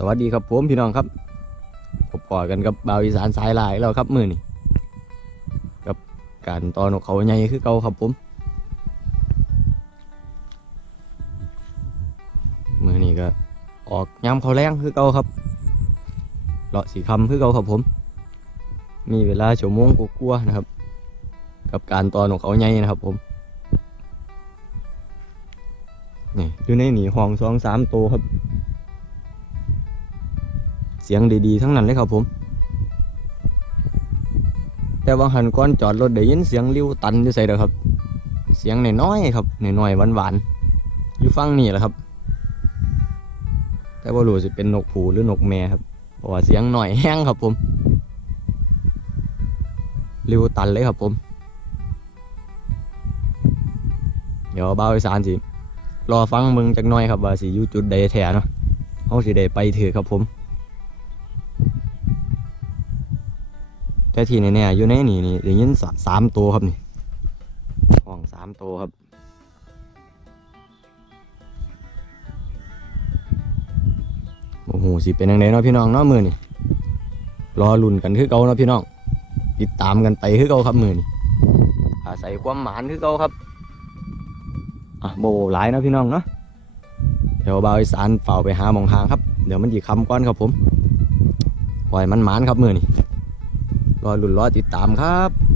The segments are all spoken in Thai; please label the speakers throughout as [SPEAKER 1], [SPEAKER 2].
[SPEAKER 1] สวัสดีครับผมพี่น้องครับพบปอกันกับบ่าวอีสานสายลายแล้วครับมือนี่กับการตอนของเขาใหญ่คือเก่าครับผมมือนี่ก็ออกย้ำเขาแรงคือเก่าครับเลาะสีคำคือเก่าครับผม มีเวลาชั่วโมงกลัวๆนะครับ กับการตอนของเขาใหญ่นะครับผมนี่อยู่ในหนีห้องสองสามโตครับ สียงดีๆทั้งนั้นเลยครับผม แต่บาหันก่อนจอดรถได้ยินเสียงริ้วตันอยู่ใส่เด้อครับ เสียงน้อยๆครับน้อยๆหวานๆอยู่ฟังนี่แหละครับ แต่ว่ารู้สิเป็นนกผูหรือนกแม่ครับเพราะว่าเสียงหน่อยแห้งครับผมริ้วตันเลยครับผม เดี๋ยวเบ้าอีสานสิรอฟังมึงจักหน่อยครับว่าสิอยู่จุดใดแท้เนาะเขาสิได้ไปถือครับผม แต่ที่แน่ๆอยู่ในนี่นี่ได้ยินสะสามตัวครับนี่ห้องสามตัวครับโอ้โหสิเป็นยังไงเนาะพี่น้องเนาะมือนี่รอลุ่นกันคือเก่าเนาะพี่น้องติดตามกันไปคือเก่าครับมือนี่อาศัยความหมานคือเก่าครับอะโบหลายเนาะพี่น้องเนาะเดี๋ยวบ่าวอีสานเฝ้าไปหาหมองทางครับ เดี๋ยวมันจีคำก้อนครับผมปล่อยมันหมานครับมือนี่ รอลุ่นรอติดตามครับ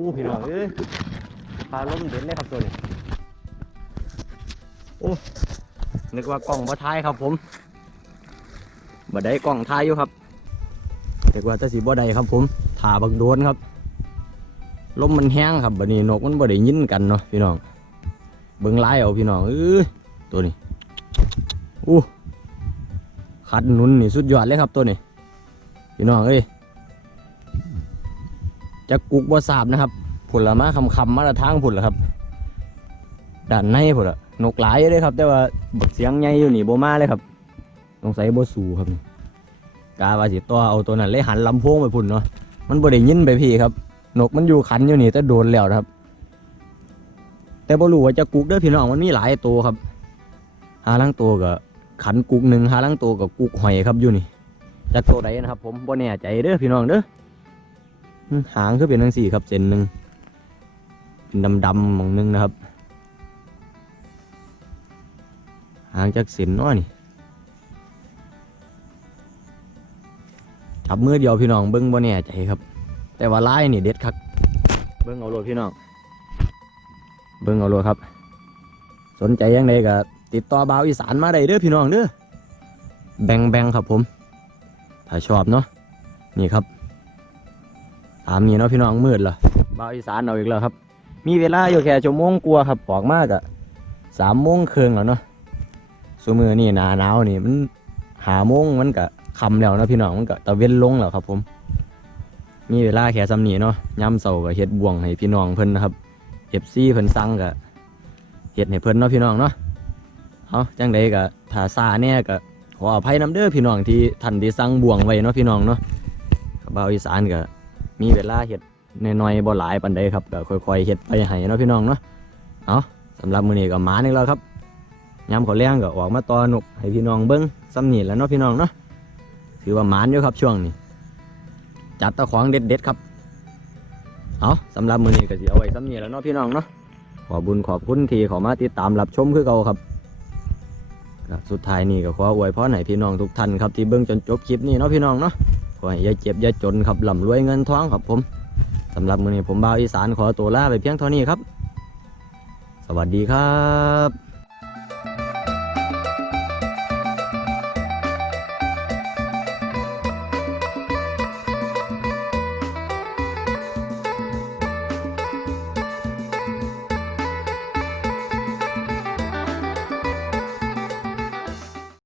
[SPEAKER 1] อู้พี่น้องเอ้ยพาล้มเด่นเลยครับตัวนี้โอ้นึกว่ากล้องบ่ท้ายครับผมบ่ได้กล้องท้ายอยู่ครับนึกว่าจะสีบ่ได้ครับ ผมถ่าบักโดนครับลมมันแห้งครับบัดนี้นกมันบ่ได้ยินกันเนาะพี่น้องเบิ่งลายเอาพี่น้องเอ้ยตัวนี้อู้ขัดนุนนี่สุดยอดเลยครับตัวนี้พี่น้องเอ้ย จะกุกบ่ทราบนะครับผลมาคำคำมาละทางผุนละครับด้านในผุนละนกหลายเลยครับ แต่ว่าบกเสียงใหญ่อยู่นี่บ่มาเลยครับสงสัยบ่สูครับกาว่าสิตัวเอาตัวนั้นเลยหันลำโพงไปพุ่นเนาะมันบ่ได้ยินไปพี่ครับ นกมันอยู่ขันอยู่นี่แต่โดนแล้วนะครับ แต่บ่รู้ว่าจะกุกเด้อพี่น้องมันมีหลายตัวครับหาลังตัวก็ขันกุกหนึ่งหาลังตัวก็กุกหอยครับอยู่นี่จากตัวใดนนะครับ ผมบ่แน่ใจเด้อพี่น้องเด้อ หางคือเป็นทั้งสี่ครับเซนหนึ่งเป็นดำดำๆหมองหนึงนะครับ หางจากเส้นน้อยนี่จับมือเดียวพี่น้องเบิ้งบ่แน่ใจครับ แต่ว่าลายนี่เด็ดคักเบิ้งเอาโลดพี่น้อง เบิ้งเอาโลดครับ สนใจยังไงก็ติดต่อบ่าวอีสานมาได้เด้อพี่น้องเด้อแบ่งแบ่งๆครับผม ถ้าชอบเนาะนี่ครับ ตามนี้เนาะพี่น้องมืดละบ่าวอีสานเอาอีกแล้วครับ มีเวลาอยู่แค่ชั่วโมงกลัวาครับออกมากอะสามโมงครึ่งแล้วเนาะสมือนี่หนาหนาวนี่มันหาโมงมันก็คำแล้วเนาะพี่น้องมันก็ตะเวนลงแล้วครับ ผม มีเวลาแค่สำนีเนาะย่ำเสาก็เฮ็ดบ่วงให้พี่น้องเพิ่นนะครับเอฟซีเพิ่นสั่งก็เฮ็ดให้เพิ่นเนาะพี่น้องเนาะเอาจังใดก็ถ้าซาแน่ก็ขออภัยน้ำเด้อพี่น้องที่ท่านที่สั่งบ่วงไว้เนาะพี่น้องเนาะบ่าวอีสานก็ มีเวลาเฮ็ดน้อยๆบ่หลายปานใดครับก็ค่อยๆเฮ็ดไปให้เนาะพี่น้องเนาะเอาสำหรับมื้อนี้ก็หมานี่แล้วครับยามเขาแรงก็ออกมาตอนกให้พี่น้องเบิ่งซ้ำนี่แล้วเนาะพี่น้องเนาะถือว่าหมานอยู่ครับช่วงนี้ จัดตะของเด็ดๆครับเอาสำหรับมื้อนี้ก็สิเอาไว้ซ้ำนี่แล้วเนาะพี่น้องเนาะขอบุญขอบคุณที่เขามาติดตามรับชมคือเก่าครับก็สุดท้ายนี่ก็ขออวยพรให้พี่น้องทุกท่านครับที่เบิ่งจนจบคลิปนี้เนาะพี่น้องเนาะ ขอให้อย่าเจ็บอย่าจนครับร่ำรวยเงินทองครับผมสำหรับมื้อนี้ผมบ่าวอีสานขอตัวลาไปเพียงเท่านี้ครับ สวัสดีครับ